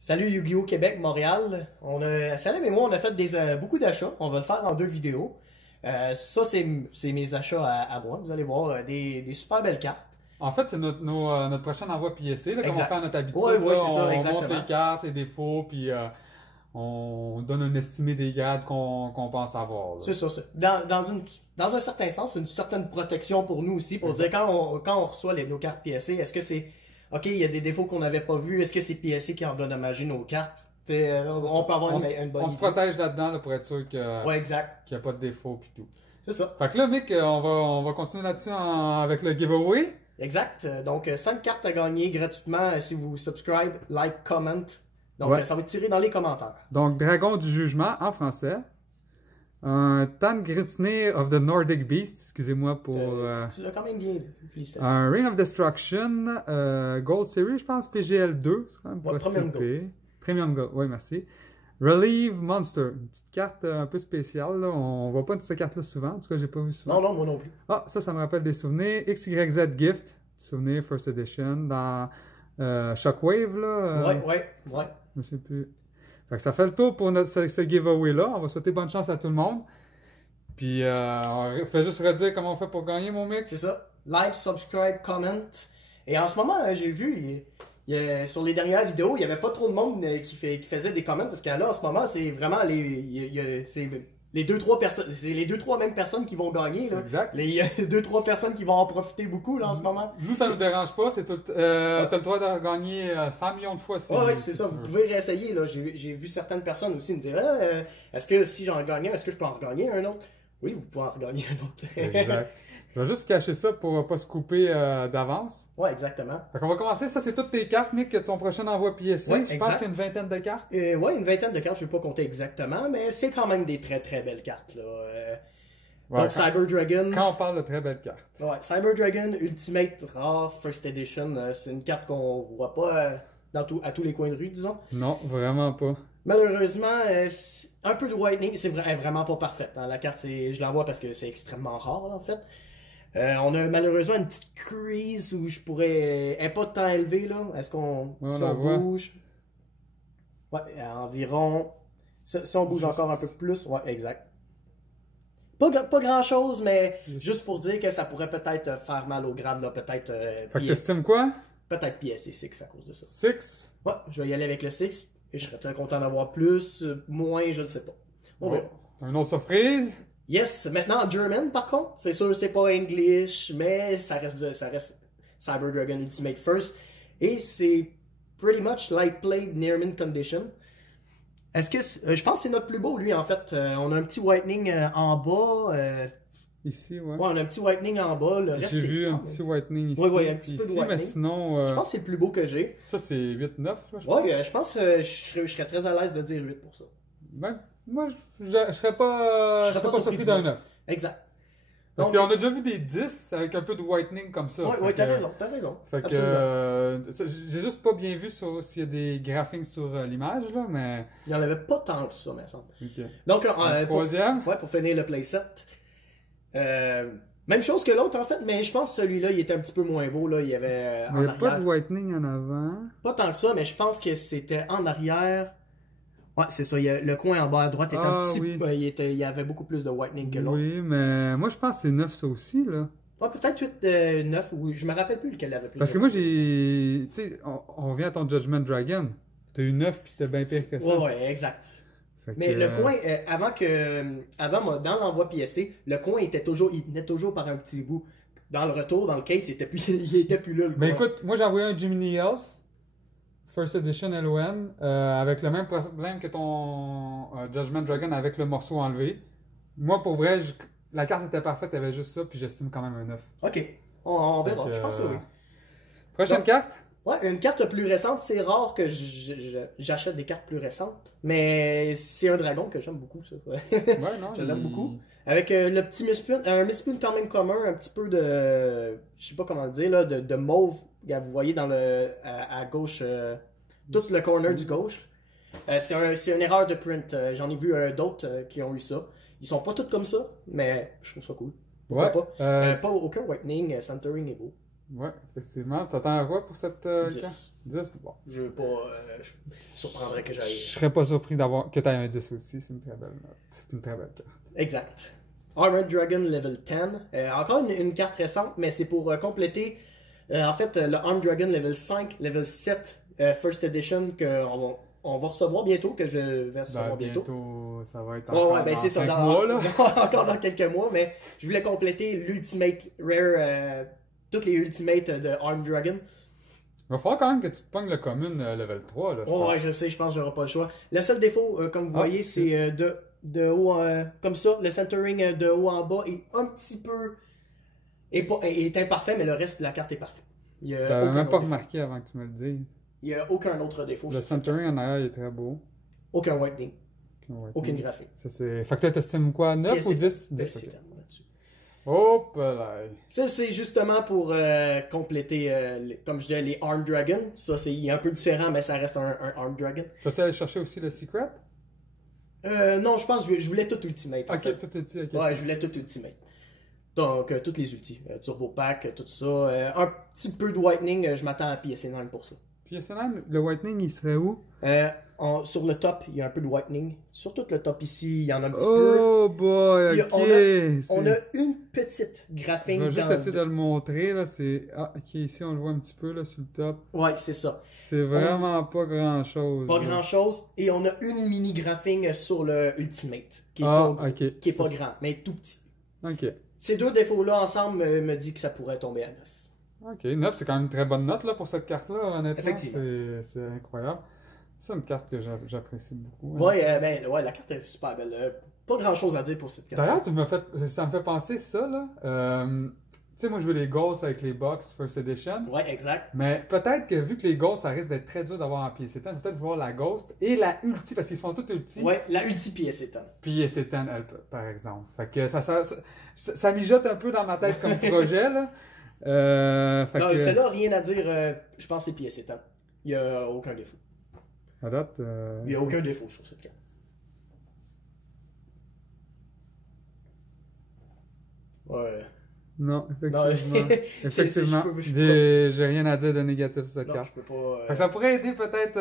Salut Yu-Gi-Oh! Québec, Montréal. Salim et moi, on a fait beaucoup d'achats. On va le faire en deux vidéos. Ça, c'est mes achats à moi. Vous allez voir des super belles cartes. En fait, c'est notre prochain envoi PSC, là, comme on fait à notre habitude. Oui, oui, là, c'est ça, on exactement. montre les cartes, les défauts, puis on donne un estimé des grades qu'on pense avoir. Là. C'est ça. Dans un certain sens, c'est une certaine protection pour nous aussi, pour dire quand on reçoit nos cartes PSC, est-ce que c'est OK, il y a des défauts qu'on n'avait pas vus, est-ce que c'est PSC qui a endommagé nos cartes? On peut avoir une bonne On se idée. protège là-dedans là, pour être sûr Ouais, exact. qu'il n'y a pas de défauts puis tout. C'est ça. Fait que là, Mick, on va continuer là-dessus avec le giveaway. Exact. Donc, 5 cartes à gagner gratuitement si vous subscribe, like, comment. Donc, Ouais. ça va être tiré dans les commentaires. Donc, Dragon du Jugement en français. Un Tangrisnir of the Nordic Beast, excusez-moi pour... Tu l'as quand même bien dit. Félicitations. Un Ring of Destruction, Gold Series, je pense, PGL2. C'est quand même pas Premium si pire. Premium Gold, oui, merci. Relieve Monster, une petite carte un peu spéciale. Là. On voit pas de cette carte-là souvent. En tout cas, j'ai pas vu souvent. Non, moi non plus. Ah, ça me rappelle des souvenirs. XYZ Gift, souvenir First Edition, dans Shockwave, là. Ouais. Je sais plus. Fait que ça fait le tour pour ce giveaway-là. On va souhaiter bonne chance à tout le monde. Puis, on fait juste redire comment on fait pour gagner, mon mix. C'est ça. Like, subscribe, comment. Et en ce moment, j'ai vu, sur les dernières vidéos, il n'y avait pas trop de monde qui faisait des comments. Parce que là, en ce moment, c'est vraiment les 2-3 personnes. C'est les 2-3 mêmes personnes qui vont gagner. Là. Exact. Les 2-3 personnes qui vont en profiter beaucoup là, en ce moment. Nous, ça nous dérange pas. C'est tout. T'as le droit de gagner 100 millions de fois. Oui, c'est ça. Vous pouvez réessayer. Là. J'ai vu certaines personnes aussi me dire est-ce que si j'en gagnais, est-ce que je peux en regagner un autre? Oui, vous pouvez en regagner un autre. Exact. Je vais juste cacher ça pour pas se couper d'avance. Ouais, exactement. Fait qu'on va commencer. Ça, c'est toutes tes cartes, Mick, ton prochain envoi PSC. Ouais, je pense qu'il y a une vingtaine de cartes. Ouais, une vingtaine de cartes, je ne vais pas compter exactement, mais c'est quand même des très très belles cartes. Là. Donc, Cyber Dragon. Quand on parle de très belles cartes. Ouais, Cyber Dragon Ultimate Rare First Edition, c'est une carte qu'on voit pas à tous les coins de rue, disons. Non, vraiment pas. Malheureusement, un peu de whitening, c'est vraiment pas parfaite. Hein. La carte, je la vois parce que c'est extrêmement rare, là, en fait. On a malheureusement une petite crease où je pourrais. Elle n'est pas tant élevée, là. Est-ce qu'on. Si on bouge. Ouais, environ. Si on bouge encore un peu plus. Ouais, exact. Pas grand chose, mais juste pour dire que ça pourrait peut-être faire mal au grade, là. Peut-être. Fait que t'estimes quoi? Peut-être PSC 6 à cause de ça. 6? Ouais, je vais y aller avec le 6. Et je serais très content d'avoir plus, moins, je ne sais pas. On verra. Une autre surprise? Yes, maintenant en German par contre, c'est sûr c'est pas English, mais ça reste Cyber Dragon Ultimate First. Et c'est pretty much like played near mint condition. Est-ce que je pense que c'est notre plus beau lui en fait. On a un petit whitening en bas. Ici, ouais. Ouais, on a un petit whitening en bas. Le reste, j'ai vu un petit whitening ici. Oui, un petit peu de whitening. Mais sinon, je pense que c'est le plus beau que j'ai. Ça c'est 8-9. Ouais, je pense que je serais très à l'aise de dire 8 pour ça. Ben, moi, je serais pas surpris d'un 9. Exact. Parce qu'on a déjà vu des 10 avec un peu de whitening comme ça. Oui, t'as raison. Fait que j'ai juste pas bien vu s'il y a des graphiques sur l'image, là, mais... Il n'y en avait pas tant que ça, me semble. Okay. Donc, troisième? Pour finir le playset. Même chose que l'autre, en fait, mais je pense que celui-là, il était un petit peu moins beau, là. Il y avait il n'y avait pas de whitening en avant. Pas tant que ça, mais je pense que c'était en arrière... Ouais, c'est ça. Le coin en bas à droite était un petit peu... Il y avait beaucoup plus de whitening que l'autre. Oui, mais moi, je pense que c'est 9 ça aussi, là. Ouais, peut-être 8, 9, ou je me rappelle plus lequel avait plus. Parce que moi, j'ai... Tu sais, on revient à ton Judgment Dragon. T'as eu 9 puis c'était bien pire que ça. Ouais, exact. Mais le coin, avant moi, dans l'envoi PSC, le coin il tenait toujours par un petit bout. Dans le retour, dans le case, il était plus là, le coin. Mais écoute, moi j'ai envoyé un Gemini Elf. First Edition LON, avec le même problème que ton Judgment Dragon avec le morceau enlevé. Moi, pour vrai, la carte était parfaite, elle avait juste ça, puis j'estime quand même un 9. Ok, on verra, je pense que oui. Prochaine carte? Ouais, une carte plus récente, c'est rare que j'achète des cartes plus récentes, mais c'est un dragon que j'aime beaucoup, ça. Ouais, non, je l'aime beaucoup. Avec le petit Mistprint, un Mistprint quand même commun, un petit peu de, je sais pas comment le dire, là, de mauve, vous voyez dans à gauche, tout le corner du gauche. C'est une erreur de print, j'en ai vu d'autres qui ont eu ça. Ils sont pas tous comme ça, mais je trouve ça cool. Pourquoi pas? Pas aucun whitening, centering est beau. Ouais, effectivement. T'attends à quoi pour cette carte? 10. 10? Bon. Je veux pas. Je me surprendrais que Je j'aille. serais pas surpris que t'aies un 10 aussi. C'est une très belle note. C'est une très belle carte. Exact. Armored Dragon level 10. Encore une carte récente, mais c'est pour compléter. En fait, le Armored Dragon level 5, level 7, First Edition, on va recevoir bientôt, que je vais recevoir bientôt. Ça va être Ouais, encore ouais, ben dans c'est ça, 5 mois, là. encore dans quelques mois, mais je voulais compléter l'Ultimate Rare, toutes les Ultimates de Armored Dragon. Il va falloir quand même que tu te pognes le commune level 3, là. Ouais, je sais, je pense que j'aurai pas le choix. Le seul défaut, comme vous voyez, c'est de haut, comme ça, le centering de haut en bas est un petit peu. Est imparfait, mais le reste de la carte est parfait. T'avais même pas remarqué avant que tu me le dises. Il n'y a aucun autre défaut. Le centering en arrière est très beau. Aucun whitening. Aucune graphique. Ça, c'est... Fait que là, t'estimes quoi? 9 ou 10? 10, ok. Hop là! Ça, c'est justement pour compléter, comme je disais, les Armed Dragon. Ça, il est un peu différent, mais ça reste un Armed Dragon. T'as-tu allé chercher aussi le Secret? Non, je pense que je voulais tout Ultimate. Ok, tout Ultimate. Ouais, je voulais tout Ultimate. Donc, tous les ultis. Turbo Pack, tout ça. Un petit peu de Whitening, je m'attends à PSA9 pour ça. PSA9, le Whitening, il serait où? Sur le top, il y a un peu de Whitening. Sur tout le top ici, il y en a un petit peu. Oh boy, ok! On a une petite graphing. Je vais juste essayer de le montrer, là. Ok, ici, on le voit un petit peu, là, sur le top. Ouais, c'est ça. C'est vraiment pas grand-chose. Pas grand-chose. Et on a une mini graphing sur le Ultimate. Qui est pas grand, mais tout petit. Ok. Ces deux défauts-là, ensemble, me dit que ça pourrait tomber à 9. Ok, 9, c'est quand même une très bonne note, là, pour cette carte-là, honnêtement. Effectivement. C'est incroyable. C'est une carte que j'apprécie beaucoup. Ouais, la carte est super belle. Pas grand-chose à dire pour cette carte. D'ailleurs, ça me fait penser ça, là. Tu sais, moi, je veux les Ghosts avec les box First Edition. Ouais, exact. Mais peut-être que vu que les Ghosts, ça risque d'être très dur d'avoir en PSA10, peut-être voir la Ghost et la Ulti, parce qu'ils se font toutes Ulti. Ouais, la Ulti PSA10. PSA10, elle, par exemple. Fait que ça mijote un peu dans ma tête comme projet, là. Non, celle-là, rien à dire. Je pense que c'est PSA10. Il n'y a aucun défaut. À date, il n'y a aucun défaut sur cette carte. Ouais. Non, effectivement. Non, effectivement. J'ai rien à dire de négatif sur cette non, carte. Je peux pas, Fait que ça pourrait aider peut-être.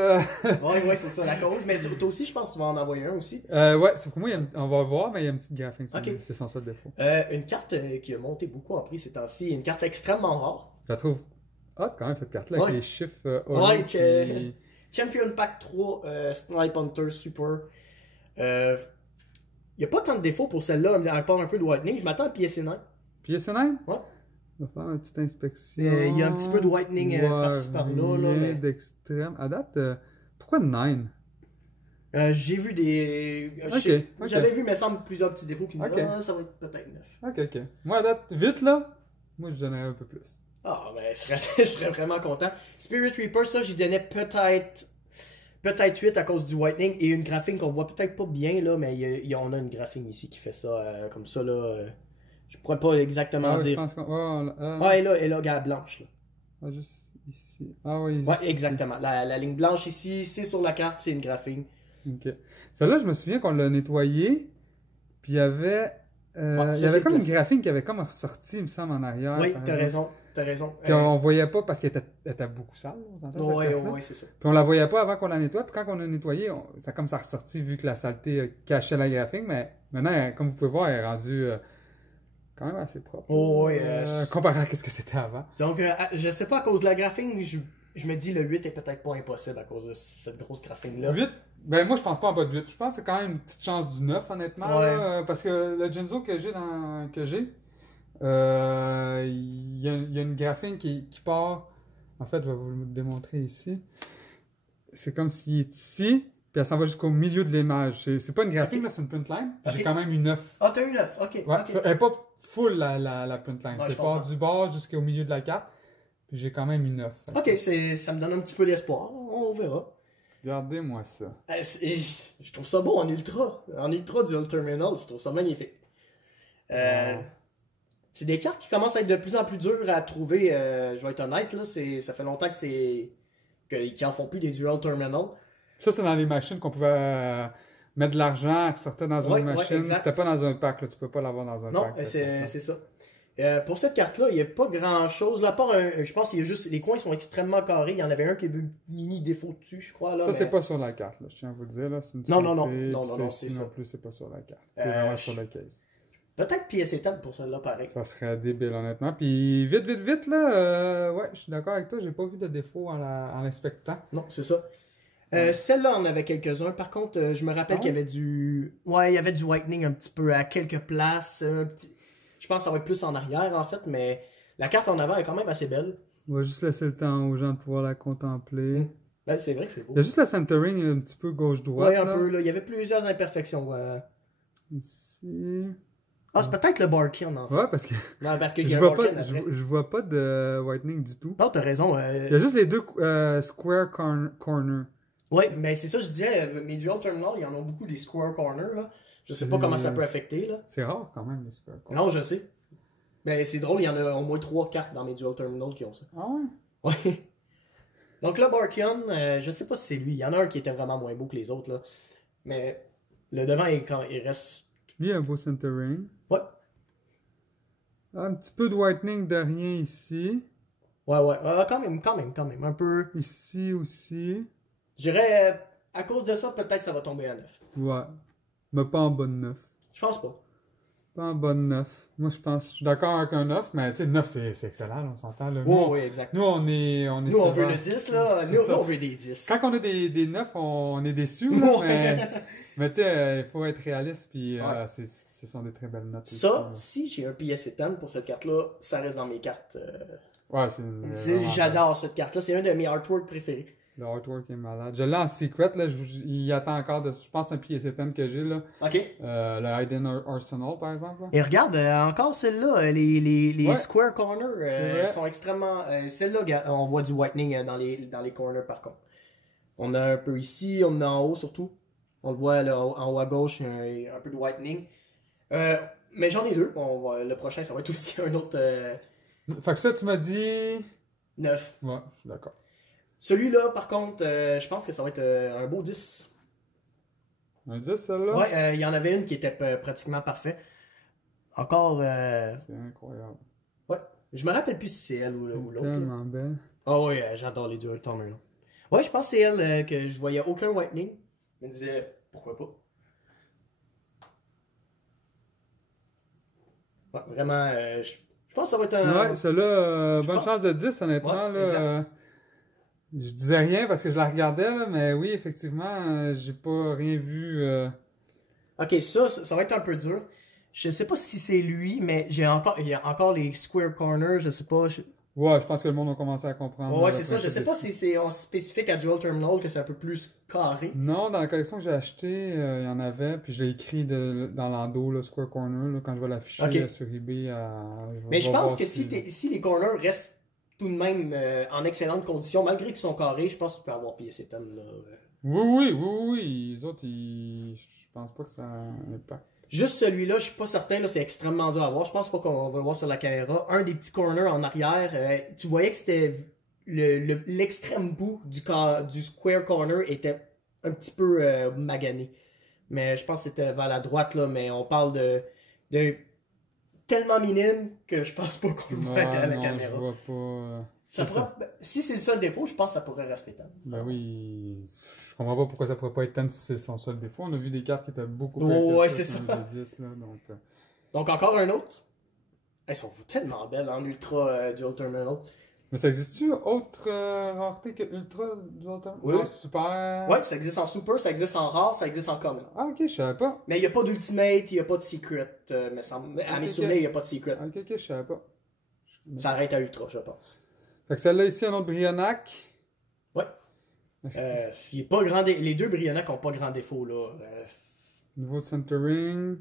Ouais, c'est ça la cause. Mais toi aussi, je pense que tu vas en envoyer un aussi. Ouais, sauf que moi, on va voir, mais il y a une petite graphique. Okay. C'est son seul défaut. Une carte qui a monté beaucoup en prix ces temps-ci. Une carte extrêmement rare. Je la trouve hot quand même, cette carte-là, avec les chiffres. Champion Pack 3, Snipe Hunter Super. Il n'y a pas tant de défauts pour celle-là, à part un peu de whitening. Je m'attends à PSA9. PSA9? Ouais. On va faire une petite inspection. Il y a un petit peu de whitening par-ci par-là. Mais... d'extrême. À date, pourquoi 9? J'ai vu des. J'avais vu, mais semble, plusieurs petits défauts qui me disent ça va être peut-être 9. Ok. Moi, à date, vite là, moi je donnerais un peu plus. Ah, ben, je serais vraiment content. Spirit Reaper, ça, j'y donnais peut-être 8 à cause du whitening et une graphing qu'on voit peut-être pas bien, là, mais on a une graphing ici qui fait ça comme ça, là. Je pourrais pas exactement dire. Ouais, là, et là, regarde, blanche, là. Ah, juste ici. Ah, oui, juste ouais, exactement. La ligne blanche ici, c'est sur la carte, c'est une graphing. Ok. Celle-là, je me souviens qu'on l'a nettoyée, puis il y avait. Il y avait comme une graphing qui avait comme ressorti, il me semble, en arrière. Oui, t'as raison. Puis on voyait pas parce qu'elle était beaucoup sale. Oui, c'est ça. Puis on la voyait pas avant qu'on la nettoie. Puis quand on a nettoyé, ça comme ça ressorti vu que la saleté cachait la graphing. Mais maintenant, comme vous pouvez voir, elle est rendue quand même assez propre. Comparé à ce que c'était avant. Donc, je sais pas, à cause de la graphing, je me dis le 8 est peut-être pas impossible à cause de cette grosse graphing-là. 8? Ben moi, je pense pas en bas de 8. Je pense que c'est quand même une petite chance du 9, honnêtement. Ouais. Là, parce que le Genzo que j'ai il y a une graphing qui part. En fait, je vais vous le démontrer ici. C'est comme s'il est ici, puis elle s'en va jusqu'au milieu de l'image. C'est pas une graphing, là, c'est une print line. J'ai quand même une 9. Ah, t'as une 9, ok. Ouais, elle n'est pas full la print line. Ouais, c'est part du bord jusqu'au milieu de la carte. Puis j'ai quand même une 9. Ok, ça me donne un petit peu d'espoir. On verra. Regardez-moi ça. Je trouve ça beau en ultra. En ultra du Terminal, je trouve ça magnifique. C'est des cartes qui commencent à être de plus en plus dures à trouver. Je vais être honnête, là, ça fait longtemps qu'ils en font plus des Dual Terminal. Ça, c'est dans les machines qu'on pouvait mettre de l'argent, ressortir dans une machine. C'était pas dans un pack, là, tu peux pas l'avoir dans un pack. Non, c'est ça. Pour cette carte-là, il n'y a pas grand-chose. Là, à part je pense qu'il y a juste. Les coins sont extrêmement carrés. Il y en avait un qui a eu mini défaut dessus, je crois. Là, Ça, c'est pas sur la carte, là. Je tiens à vous le dire, là. C'est une Non, non, santé, non. puis Non, c'est celle-ci ça. non plus, c'est pas sur la carte. C'est vraiment sur la case. Peut-être PSA 10 pour celle-là, pareil. Ça serait débile, honnêtement. Puis vite, là, ouais, je suis d'accord avec toi, j'ai pas vu de défaut en l'inspectant. Non, c'est ça. Celle-là, on avait quelques-uns. Par contre, je me rappelle qu'il y avait du. Ouais, il y avait du whitening un petit peu à quelques places. Je pense que ça va être plus en arrière, en fait, mais la carte en avant est quand même assez belle. On va juste laisser le temps aux gens de pouvoir la contempler. Ben, c'est vrai que c'est beau. Il y a juste le centering un petit peu gauche-droite. Ouais, un peu, là. Il y avait plusieurs imperfections. Ici. Ah, c'est peut-être le Barkion, en fait. Ouais, parce que Non, parce qu'il y je a un vois, Barkion pas, après. je vois pas de whitening du tout. Non, t'as raison. Il y a juste les deux square corner. Ouais, mais c'est ça, je disais, mes dual terminal, il y en a beaucoup des square corners, là. Je sais pas comment ça peut affecter, là. C'est rare quand même, les square corner. Non, je sais. Mais c'est drôle, il y en a au moins 3 cartes dans mes dual terminal qui ont ça. Ah ouais? Ouais. Donc là, Barkion, je sais pas si c'est lui. Il y en a un qui était vraiment moins beau que les autres, là. Mais le devant, il reste... Lui, un beau centering. Ouais. Un petit peu de whitening de rien ici. Ouais. Quand même. Un peu... Ici aussi. Je dirais, à cause de ça, peut-être ça va tomber à 9. Ouais. Mais pas en bas de 9. Je pense pas. Pas en bas de 9. Moi, je suis d'accord avec un 9, mais tu sais, 9, c'est excellent, là, on s'entend. Là. Oui, exact. Nous, on est Nous, on veut sévère. le 10, là. Nous, on veut des 10. Quand on a des 9, on est déçus, là, mais tu sais, il faut être réaliste, puis ce sont des très belles notes. Ça, aussi, si j'ai un PSA 10 pour cette carte-là, ça reste dans mes cartes. Ouais, J'adore cette carte-là. C'est un de mes artworks préférés. Le artwork est malade. Je l'ai en secret, là, il attend encore de... Je pense que c'est un PSA 10 que j'ai, là. OK. Le Hidden Arsenal, par exemple. Là. Et regarde, encore celle-là, les Ouais. square corners sont extrêmement... celle-là, on voit du whitening dans les corners, par contre. On a un peu ici, on a en haut, surtout. On le voit là, en haut à gauche, un peu de whitening. Mais j'en ai deux. Le prochain, ça va être aussi un autre... Fait que ça, tu m'as dit... 9. Ouais, je suis d'accord. Celui-là, par contre, je pense que ça va être un beau 10. Un 10, celle-là? Ouais, il y en avait une qui était pratiquement parfaite. Encore... C'est incroyable. Ouais. Je me rappelle plus si c'est elle ou l'autre. Tellement belle. Ah oui, j'adore les dual terminal. Ouais, je pense que c'est elle que je voyais aucun whitening. Je me disais, pourquoi pas? Ouais, vraiment, je pense que ça va être un... Ouais, celle-là, bonne pense- chance de 10, honnêtement. Ouais, là, exact. je disais rien parce que je la regardais, là, mais oui, effectivement, j'ai pas rien vu. Ok, ça va être un peu dur. Je sais pas si c'est lui, mais il y a encore les square corners, je sais pas. Ouais, je pense que le monde a commencé à comprendre. Ouais, le c'est ça. Je principe sais pas si c'est spécifique à Dual Terminal que c'est un peu plus carré. Non, dans la collection que j'ai achetée, il y en avait, puis je l'ai écrit dans l'endos, le Square Corner, là, quand je vais l'afficher Ok. sur eBay. Mais je vais pense voir que si les corners restent tout de même en excellentes conditions, malgré qu'ils sont carrés, je pense que tu peux avoir PSA 10 là. Oui. Les autres, je pense pas que ça a un impact. Juste celui-là, je suis pas certain, là, c'est extrêmement dur à voir. Je pense pas qu'on va le voir sur la caméra. Un des petits corners en arrière, tu voyais que c'était l'extrême bout du square corner était un petit peu magané. Mais je pense que c'était vers la droite, là, mais on parle de tellement minime que je pense pas qu'on le voit à la Non, caméra. je vois pas. Ça si c'est le seul défaut, je pense que ça pourrait rester tel. Ben oui, je comprends pas pourquoi ça pourrait pas être 10 si c'est son seul défaut. On a vu des cartes qui étaient beaucoup plus Ouais, que c'est sur ça. un D10, là, Donc encore un autre. Elles sont tellement belles en Ultra Dual Terminal. Mais ça existe-tu autre rareté que Ultra Dual Terminal? Oui. Genre super. Ouais, ça existe en Super, ça existe en Rare, ça existe en Common. Ah, ok, je savais pas. Mais il n'y a pas d'Ultimate, il n'y a pas de Secret, me semble. À mes souvenirs, il n'y a pas de Secret. Ok, je savais pas. Ça arrête à Ultra, je pense. Fait que celle-là ici, un autre Brionac. Ouais. Il y a pas grand Les deux Brionac n'ont pas grand défaut, là. Nouveau centering.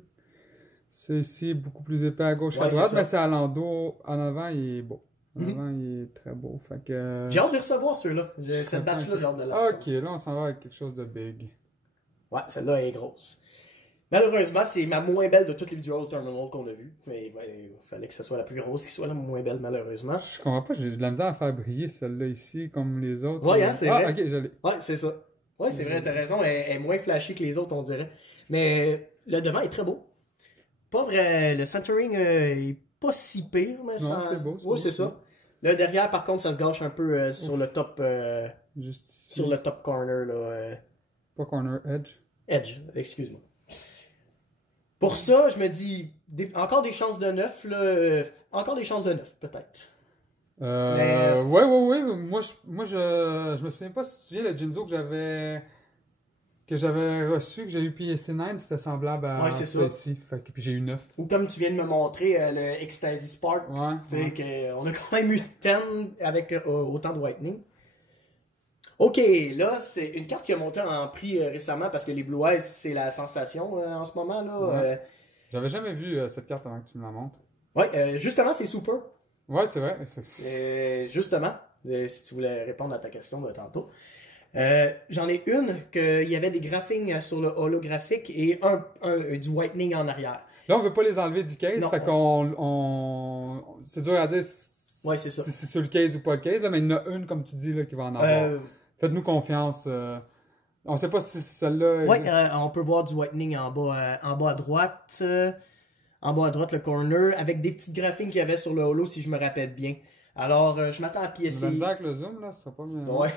C'est ici beaucoup plus épais à gauche Ouais, à droite, c'est ça. mais c'est à l'endos. En avant, il est beau. En Mhm. avant, il est très beau. Fait que. J'ai hâte de recevoir ceux-là. Cette batch-là, j'ai hâte de la recevoir. Ok, là, on s'en va avec quelque chose de big. Ouais, celle-là est grosse. Malheureusement, c'est ma moins belle de toutes les Dual Terminal qu'on a vues. Mais il fallait que ce soit la plus grosse qui soit la moins belle, malheureusement. Je comprends pas, j'ai de la misère à faire briller celle-là ici, comme les autres. Ouais, hein, c'est vrai. Ok, je l'ai. Ouais, c'est ça. Ouais, c'est vrai, t'as raison. Elle est moins flashy que les autres, on dirait. Mais le devant est très beau. Pas vrai. Le centering est pas si pire, mais Non, ça... c'est beau. Oui, c'est ça. Là, derrière, par contre, ça se gâche un peu sur le top... Juste ici. sur le top corner, là. Pas corner, edge. Edge, excuse-moi. Pour ça, je me dis, encore des chances de 9, là. Encore des chances de 9, peut-être. Mais- Ouais. Moi, je me souviens pas si tu te souviens, le Jinzo que j'avais reçu, que j'ai eu PSC9, c'était semblable à Ouais, c'est ça. ici. Fait que puis j'ai eu 9. Ou comme tu viens de me montrer, le Ecstasy Spark. Ouais. Tu sais, qu'on a quand même eu 10 avec autant de Whitening. Ok, là, c'est une carte qui a monté en prix récemment parce que les Blue Eyes, c'est la sensation en ce moment. Là. Ouais. J'avais jamais vu cette carte avant que tu me la montres. Ouais, justement, c'est super. Ouais, c'est vrai. Justement, si tu voulais répondre à ta question de tantôt. J'en ai une qu'il y avait des graphings sur le holographique et du whitening en arrière. Là, on veut pas les enlever du case, Non. fait qu'on... C'est dur à dire Ouais, c'est ça. si c'est sur le case ou pas le case, là, mais il y en a une, comme tu dis, là, qui va en avoir. Faites-nous confiance. On sait pas si celle-là... Ouais, on peut voir du whitening en bas à droite. En bas à droite, le corner, avec des petites graphings qu'il y avait sur le holo, si je me rappelle bien. Alors, je m'attends à J'ai de la PSI. misère avec le zoom, là, ça sera pas bien. Ouais.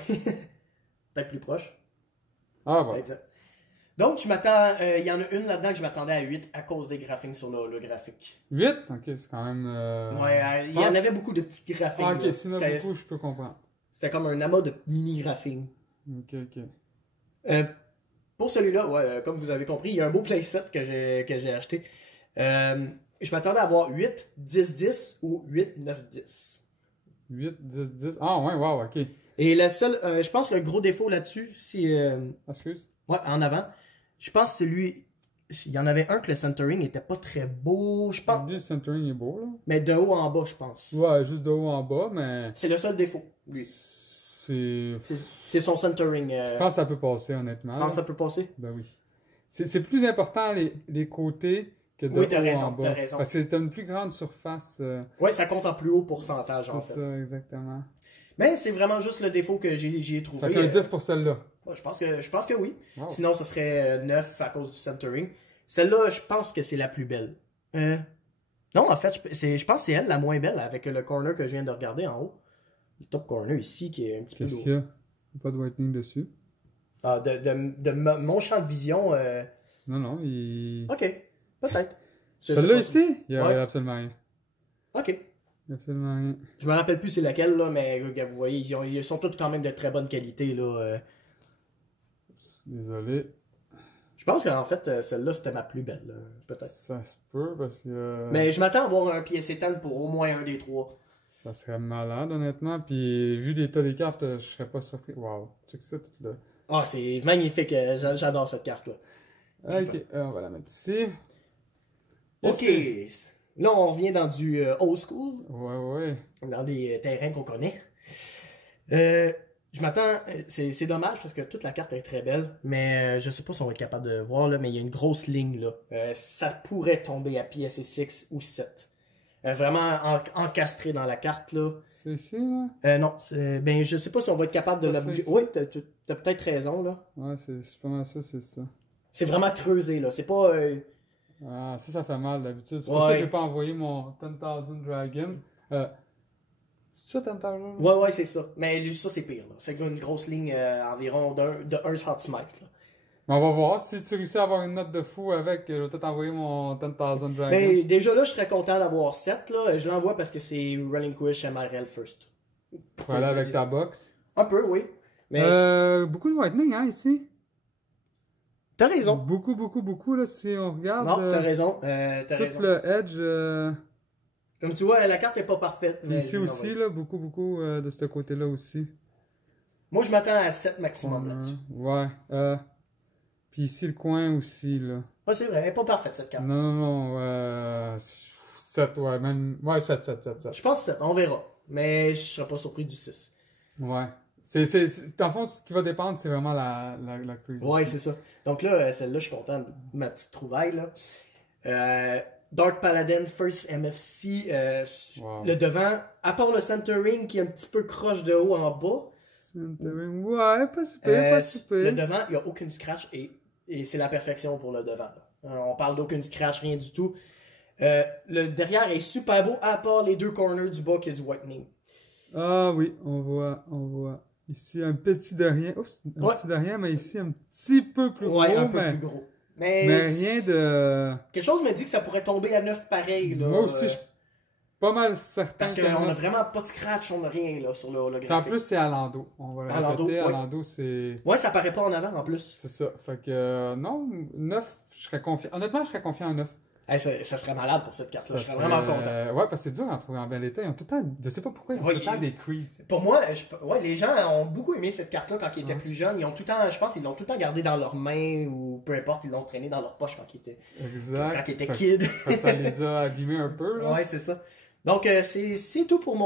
Peut-être plus proche. Ah, voilà. Exact. Donc, je m'attends. Il y en a une là-dedans que je m'attendais à 8 à cause des graphings sur le holographique. 8? Ok, c'est quand même... Ouais, je il y pense- en avait beaucoup de petites graphings. Ah, là. ok, s'il y en a C'était beaucoup, je peux comprendre. c'était comme un amas de mini-graphings. Ok. Pour celui-là, ouais, comme vous avez compris, il y a un beau playset que j'ai acheté. Je m'attendais à avoir 8, 10, 10 ou 8, 9, 10. 8, 10, 10... Ah, ouais, wow, ok. Et la seule, je pense que le gros défaut là-dessus, c'est... Excuse. ouais, en avant. Je pense que c'est lui... Il y en avait un que le centering n'était pas très beau, je pense. Lui, le centering est beau, là. Mais de haut en bas, je pense. Ouais, juste de haut en bas, mais... C'est le seul défaut, lui. C'est... C'est son centering. Je pense que ça peut passer, honnêtement. Je pense que ça peut passer. Ben oui. C'est plus important les côtés que de Oui, t'as haut raison, en bas. t'as raison. Parce que t'as une plus grande surface. Ouais, ça compte en plus haut pourcentage, en C'est fait. ça, exactement. Mais c'est vraiment juste le défaut que j'ai trouvé. Fait qu'un 10 pour celle-là. Ouais, je pense que oui. Wow. Sinon, ce serait 9 à cause du centering. Celle-là, je pense que c'est la plus belle. Non, en fait, je pense que c'est elle la moins belle avec le corner que je viens de regarder en haut. Le top corner ici qui est un petit peu Qu'est-ce lourd. qu'il y a? Pas de whitening dessus. Ah, mon champ de vision. Non, il... Ok, peut-être. Je sais Celle-là pas ici? Il y a Ouais. absolument rien. Ok. Il y a absolument rien. Je me rappelle plus c'est laquelle, là, mais vous voyez, ils sont tous quand même de très bonne qualité. Là. Désolé. Je pense qu'en fait, celle-là, c'était ma plus belle, là, peut-être. Ça se peut parce que... Mais je m'attends à avoir un PSA 10 pour au moins un des trois. Ça serait malade, honnêtement. Puis, vu l'état des cartes, je serais pas surpris. Wow. Check ça, tout là. Ah, c'est magnifique. J'adore cette carte-là. Ok, on va la mettre ici. Ok. Ici. Là, on revient dans du old school, Ouais. dans des terrains qu'on connaît. Je m'attends. C'est dommage parce que toute la carte est très belle, mais je sais pas si on va être capable de voir, là, mais il y a une grosse ligne là. Ça pourrait tomber à PSA 6 ou 7. Vraiment encastré dans la carte là. C'est ici, là? Non, ben je sais pas si on va être capable de Pas la ça bouger. ici? Oui, t'as peut-être raison là. Ouais, c'est pas mal ça, c'est ça. C'est vraiment creusé là. C'est pas. Ah, ça fait mal d'habitude. C'est pour ça Ouais. que j'ai pas envoyé mon 10,000 Dragon. C'est ça, 10,000? Ouais, c'est ça. Mais ça, c'est pire. Là. C'est une grosse ligne environ de 1 cm. Là. Mais on va voir. Si tu réussis à avoir une note de fou avec, je vais peut-être envoyer mon 10,000 Dragon. Mais déjà là, je serais content d'avoir 7. Là. Je l'envoie parce que c'est Relinquish MRL First. Pour aller avec ta box. Un peu, oui. Mais Beaucoup de whitening, hein, ici. t'as raison. Beaucoup, là, si on regarde. Non, t'as raison. T'as Tout raison. le edge. Comme tu vois, la carte est pas parfaite. Puis ici aussi, là, beaucoup de ce côté-là aussi. Moi, je m'attends à 7 maximum là-dessus. Ouais. Puis ici, le coin aussi, là. Ah, c'est vrai, elle est pas parfaite cette carte. Non. 7, ouais, même. Ouais, 7. Je pense 7, on verra. Mais je serais pas surpris du 6. Ouais. Dans le fond, ce qui va dépendre, c'est vraiment la crise. Ouais, c'est ça. Donc là, celle-là, je suis content de ma petite trouvaille. Là. Dark Paladin First MFC. Wow. Le devant, à part le centering qui est un petit peu croche de haut en bas, Ouais, pas super, pas super. le devant, il n'y a aucune scratch et c'est la perfection pour le devant. Là. On parle d'aucune scratch, rien du tout. Le derrière est super beau, à part les deux corners du bas qui est du whitening. Ah oui, on voit. Ici, un petit de rien. Oups, un Ouais. petit de rien, mais ici, un petit peu plus gros. Ouais, un peu mais, plus gros. Mais rien de... quelque chose me dit que ça pourrait tomber à 9 pareil. Là, Moi aussi, je suis pas mal certain. Parce que qu'on a neuf. vraiment pas de scratch, on a rien là, sur le Puis en graphique. plus, c'est à l'endo. On va le Alando, répéter. ouais. Alando, c'est... Ouais, ça paraît pas en avant en plus. C'est ça. Fait que, non, 9, je serais confiant. Honnêtement, je serais confiant en 9. Hey, ça serait malade pour cette carte-là, Ça je serais serait- vraiment content. Ouais, parce que c'est dur à trouver en bel état. Ils ont tout le temps... Je sais pas pourquoi, ils ont Ouais, tout le temps des creases. Pour moi, ouais, les gens ont beaucoup aimé cette carte-là quand ils étaient Ouais. plus jeunes. Ils ont tout le temps, je pense qu'ils l'ont tout le temps gardé dans leurs mains ou peu importe, ils l'ont traîné dans leur poche quand ils étaient, Exact. quand ils étaient Fait- kids. fait que ça les a abîmés un peu, là. Ouais, c'est ça. Donc, c'est tout pour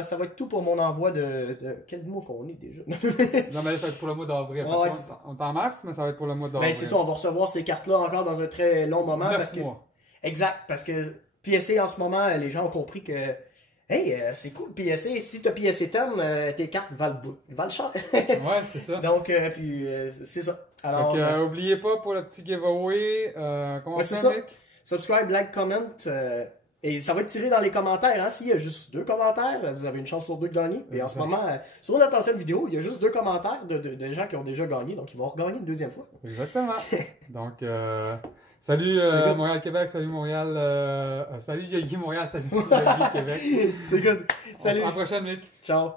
ça va être tout pour mon envoi de... Quel mois qu'on est déjà? Non, mais là, ça va être pour le mois d'avril. Ouais, parce ouais, qu'on- c'est ça. on est en mars, mais ça va être pour le mois d'avril. Ben, c'est ça, on va recevoir ces cartes-là encore dans un très long moment. 9 parce que... mois. Exact, parce que PSA en ce moment, les gens ont compris que hey, c'est cool PSA, si t'as PSA 10, tes cartes valent cher. Ouais, c'est ça. Donc, puis c'est ça. Alors, Fait que, oubliez pas pour le petit giveaway, comment ouais, on c'est fait, ça. Nick? subscribe, like, comment, et ça va être tiré dans les commentaires. Hein. S'il y a juste 2 commentaires, vous avez une chance sur 2 de gagner. Et en ce Exact. moment, sur notre ancienne vidéo, il y a juste 2 commentaires de gens qui ont déjà gagné, donc ils vont regagner une deuxième fois. Exactement. Donc, salut C'est good. Montréal-Québec, salut Montréal, salut Guy Montréal, salut Guy Québec. C'est good. À Salut. la prochaine, Nick. Ciao.